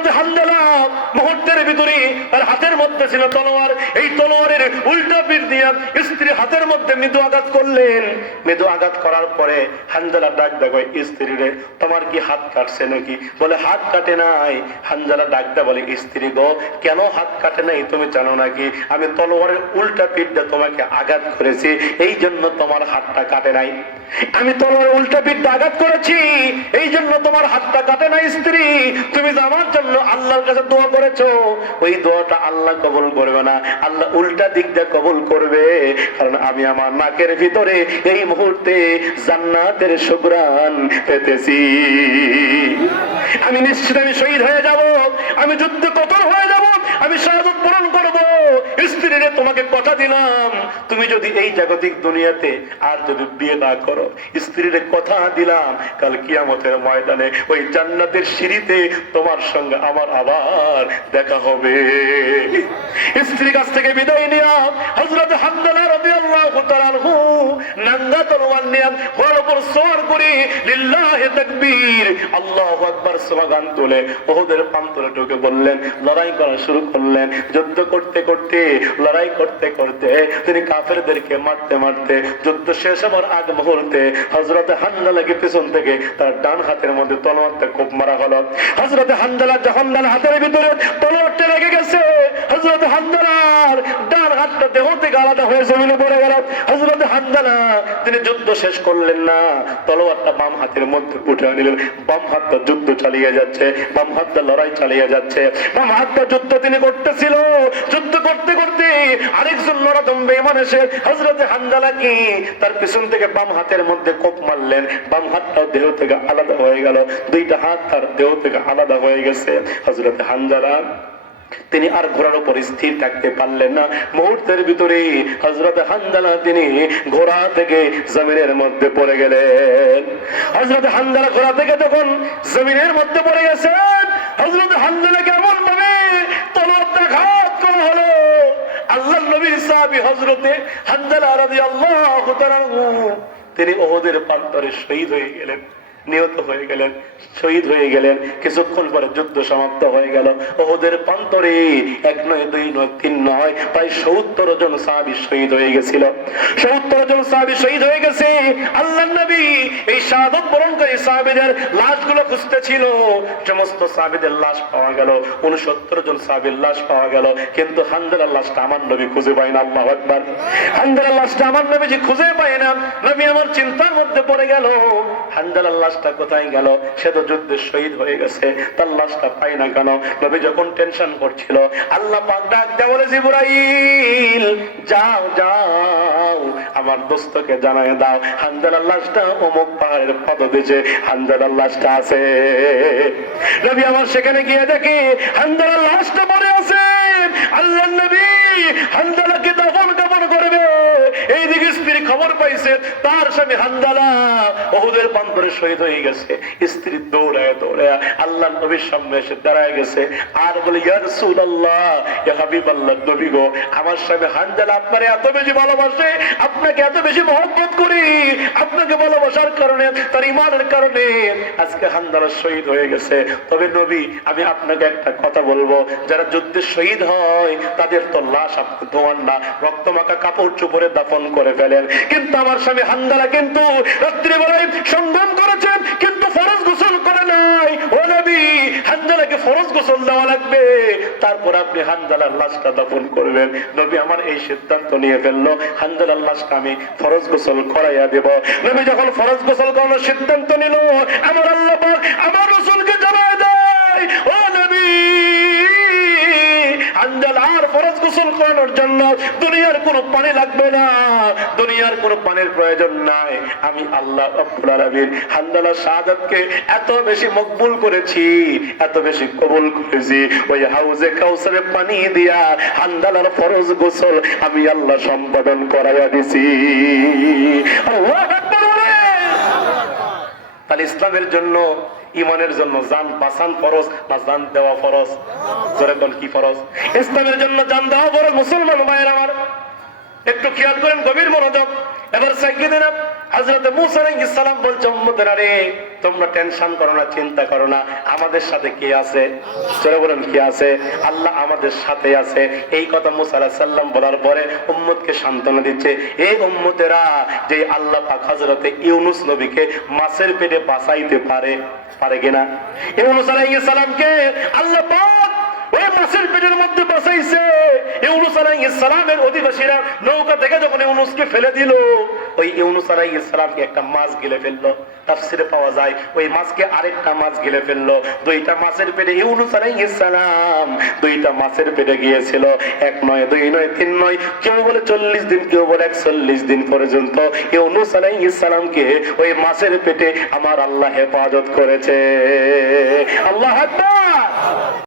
হযরত হানজালা মুহূর্তের ভিতরে তার হাতের মধ্যে ছিল তলোয়ার, এই তলোয়ারের উল্টা পিঠ দিয়ে স্ত্রীর হাতের মধ্যে মৃদু আঘাত করলেন। মৃদু আঘাত করার পরে হানজালা ডাক দেয়, স্ত্রীরে তোমার কি হাত কাটছে নাকি? বলে হাত কাটে নাই। হানজালা ডাক দেয় বলে, স্ত্রী গো কেন হাত কাটে নাই তুমি জানো নাকি? আমি তলোয়ারের উল্টা পিঠ দিয়ে তোমাকে আঘাত করেছি, এই জন্য তোমার হাতটা কাটে নাই। আমি তলোয়ারের উল্টা পিঠ দিয়ে আঘাত করেছি, এই জন্য তোমার হাতটা কাটে নাই। স্ত্রী তুমি আমার জন্য আল্লাহর কাছে দোয়া করেছো, ওই দোয়াটা আল্লাহ কবুল করবে না, আল্লাহ উল্টা দিক দিয়ে কবুল করবে। কারণ আমি আমার নাকের ভিতরে এই মুহূর্তে জান্নাতের সুঘ্রাণ পেতেছি। আমি নিশ্চিত আমি শহীদ হয়ে যাব, আমি যুদ্ধে কতল হয়ে যাব, আমি শাহাদাত বরণ করব। স্ত্রীরে তোমাকে কথা দিলাম, তুমি যদি এই জাগতিক দুনিয়াতে আর যদি বিয়ে না করো, স্ত্রীরে কথা দিলাম কাল কিয়ামতের ময়দানে ওই জান্নাতের সিঁড়িতে তোমার সঙ্গে আমার আবার দেখা হবে। স্ত্রীর কাছ থেকে বিদায় নিয়া হযরত হানজালা রাদিয়াল্লাহু তাআলা আনহু নাঙ্গা তলোয়ার নিয়ে ঘোড়ার উপর সওয়ার করে লিল্লাহি তাকবীর আল্লাহু আকবার স্লোগান তুলে উহুদের প্রান্তরে ঢুকে বললেন, লড়াই করা শুরু করলেন। যুদ্ধ করতে করতে লড়াই করতে করতে তিনি কাফেরদেরকে মারতে মারতে যুদ্ধ শেষ হবার আগ মুহূর্তে হযরত হানজালাকে পিছন থেকে তার ডান হাতের মধ্যে তলোয়ারটা কোপ মারা হলো। হযরত হানজালা যখন ডান হাতের ভিতরে তলোয়ারটা লেগে গেছে, হযরত হানজালার ডান হাতটা দেহ থেকে আলাদা হয়ে জমিনে পড়ে গেল। হযরত হানজালা তিনি যুদ্ধ শেষ করলেন না, তলোয়ারটা বাম হাতের মধ্যে উঠে নিলেন। বাম হাতটা যুদ্ধ চালিয়ে যাচ্ছে, বাম হাতটা লড়াই চালিয়ে যাচ্ছে, বাম হাতটা যুদ্ধ তিনি করতেছিল। যুদ্ধ করতে করতে আরেকজন নরদম বেঈমান এসে হযরত হানজালাকে তার পিছন থেকে বাম হাতের মধ্যে কোপ মারলেন। বাম হাতটাও দেহ থেকে আলাদা হয়ে গেল, দুইটা হাত তার দেহ থেকে আলাদা হয়ে গেছে। হযরত হানজালা তিনি আর ঘোড়ার উপর স্থির থাকতে পারলেন না। মুহূর্তের ভিতরে হযরত হানজালা তিনি ঘোড়া থেকে জমিনের মধ্যে পড়ে গেলেন। হযরত হানজালা ঘোড়া থেকে যখন জমিনের মধ্যে পড়ে গেছেন, হযরত হানজালাকে এমন ভাবে তলোয়ারটা আঘাত করা হলো, আল্লাহর নবীর সাহাবী হযরত হানজালা রাদিয়াল্লাহু তাআলা তিনি উহুদের প্রান্তরে শহীদ হয়ে গেলেন, নিহত হয়ে গেলেন, শহীদ হয়ে গেলেন। কিছুক্ষণ পরে যুদ্ধ সমাপ্ত হয়ে গেল। উহুদের প্রান্তরে এক নয়, দুই নয়, তিন নয়, প্রায় ৭০ জন সাহাবী শহীদ হয়ে গেছিল। ৭০ জন সাহাবী শহীদ হয়ে গেছে। আল্লাহর নবী এই শাহাদাত বরণকারী সাহাবীদের লাশগুলো খুঁজতেছিল। সমস্ত সাহাবীদের লাশ পাওয়া গেল, ৬৯ জন সাহাবীর লাশ পাওয়া গেল, কিন্তু হানজালার লাশটা আমার নবী খুঁজে পায় না। আল্লাহু আকবার। হানজালার লাশটা আমার নবীজি খুঁজে পায় না। নবী আমার চিন্তার মধ্যে পড়ে গেল, হানজালার লাশটা কোথায় গেল? সে তো যুদ্ধে শহীদ হয়ে গেছে, তার লাশটা পাই না কেন? নবী যখন টেনশন করছিল, আল্লাহ পাক ডাক দেয়া বলে, জিবরাইল যাও যাও আমার দোস্তকে জানায় দাও হানজালার লাশটা অমুক পাহাড়ের পদদেশে হানজালার লাশটা আছে। নবী আমার সেখানে গিয়ে দেখে হানজালার লাশটা পড়ে আছে। আল্লাহর নবী হানজালাকে দাফন কাফন করবে, এইদিকে স্ত্রী খবর পাইছে তার স্বামী হানজালা উহুদের প্রান্তরে শহীদ হয়ে গেছে। স্ত্রী দৌড়ায় দৌড়ায় আল্লাহর নবীর সামনে এসে দাঁড়ায় গেছে আর বলে, ইয়া রাসূলুল্লাহ, ইয়া হাবিবাল্লাহ, নবী গো, আমার স্বামী হানজালা আপনারে এত বেশি ভালোবাসে, আপনাকে এত বেশি মহব্বত করি, আপনাকে ভালোবাসার কারণে, তার ঈমানের কারণে আজকে হানজালা শহীদ হয়ে গেছে। তবে নবী আমি আপনাকে একটা কথা বলবো, যারা যুদ্ধে শহীদ হয় তাদের তো লাশ আপনি ধোয়ান না, রক্তমাখা কাপড় চোপড়ে দাফন করে ফেলেন, কিন্তু আমার স্বামী হানজালা কিন্তু রাত্রিবেলায় সংগ্রাম করেছেন, কিন্তু ফরজ গোসল করে নাই। ও নবী, হানজালাকে ফরজ গোসল দেওয়া লাগবে, তারপর আপনি হানজালার লাশটা দাফন করবেন। নবী আমার এই সিদ্ধান্ত নিয়ে ফেললো, হানজালার লাশটা আমি ফরজ গোসল করাইয়া দেব। নবী যখন ফরজ গোসল করানোর সিদ্ধান্ত নিল, আমার আল্লাহ পাক আমার রাসূলকে জানায় দেয়, ও নবী, হানজালার ফরজ গোসল করানোর জন্য দুনিয়ার কোনো পানি লাগবে না, দুনিয়ার কোনো পানির প্রয়োজন নাই। আমি আল্লাহ রাব্বুল আলামিন হানজালার শাহাদাতকে এত বেশি মকবুল করেছি, এত বেশি কবুল করেছি, ওই হাউজে কাউসারে পানি দিয়া হানজালার ফরজ গোসল আমি আল্লাহ সম্পাদন করাইয়া দিছি। আল্লাহু আকবার। তাহলে ইসলামের জন্য, ঈমানের জন্য জান বাঁচান ফরজ না জান দেওয়া ফরজ? জোরে বল, কি ফরজ? ইসলামের জন্য জান দেওয়া ফরজ। মুসলমান ভাইয়ের আমার, একটু খেয়াল করেন, গভীর মনোযোগ। এবার সাইকে দেন, হযরত মূসা আলাইহিস সালাম বলছে উম্মতেরা রে তোমরা টেনশন করো না, চিন্তা করো না, আমাদের সাথে কে আছে? জোরে বলেন কে আছে? আল্লাহ আমাদের সাথে আছে। এই কথা মূসা আলাইহিস সালাম বলার পরে উম্মতকে সান্ত্বনা দিচ্ছে, এই উম্মতেরা যে আল্লাহ পাক হযরত ইউনূস নবীকে মাছের পেটে বাঁচাইতে পারে কিনা? ইউনূস আলাইহিস সালামকে আল্লাহ পাক ওই মাছের পেটের মধ্যে বাঁচাইছে। ইউনূস আলাইহিস সালামের অধিবাসীরা নৌকা থেকে যখন ইউনূসকে ফেলে দিল, ওই ইউনূস আলাইহিস সালামকে একটা মাছ গিলে ফেললো। তাফসীরে পাওয়া যায় ওই মাছকে আরেকটা মাছ গিলে ফেললো। দুইটা মাছের পেটে ইউনূস আলাইহিস সালাম, দুইটা মাছের পেটে গিয়েছিল। এক নয়, দুই নয়, তিন নয়, কেউ বলে 40 দিন, কেউ বলে 41 দিন পর্যন্ত ইউনূস আলাইহিস সালামকে ওই মাছের পেটে আমার আল্লাহ হেফাজত করেছে। আল্লাহু আকবার।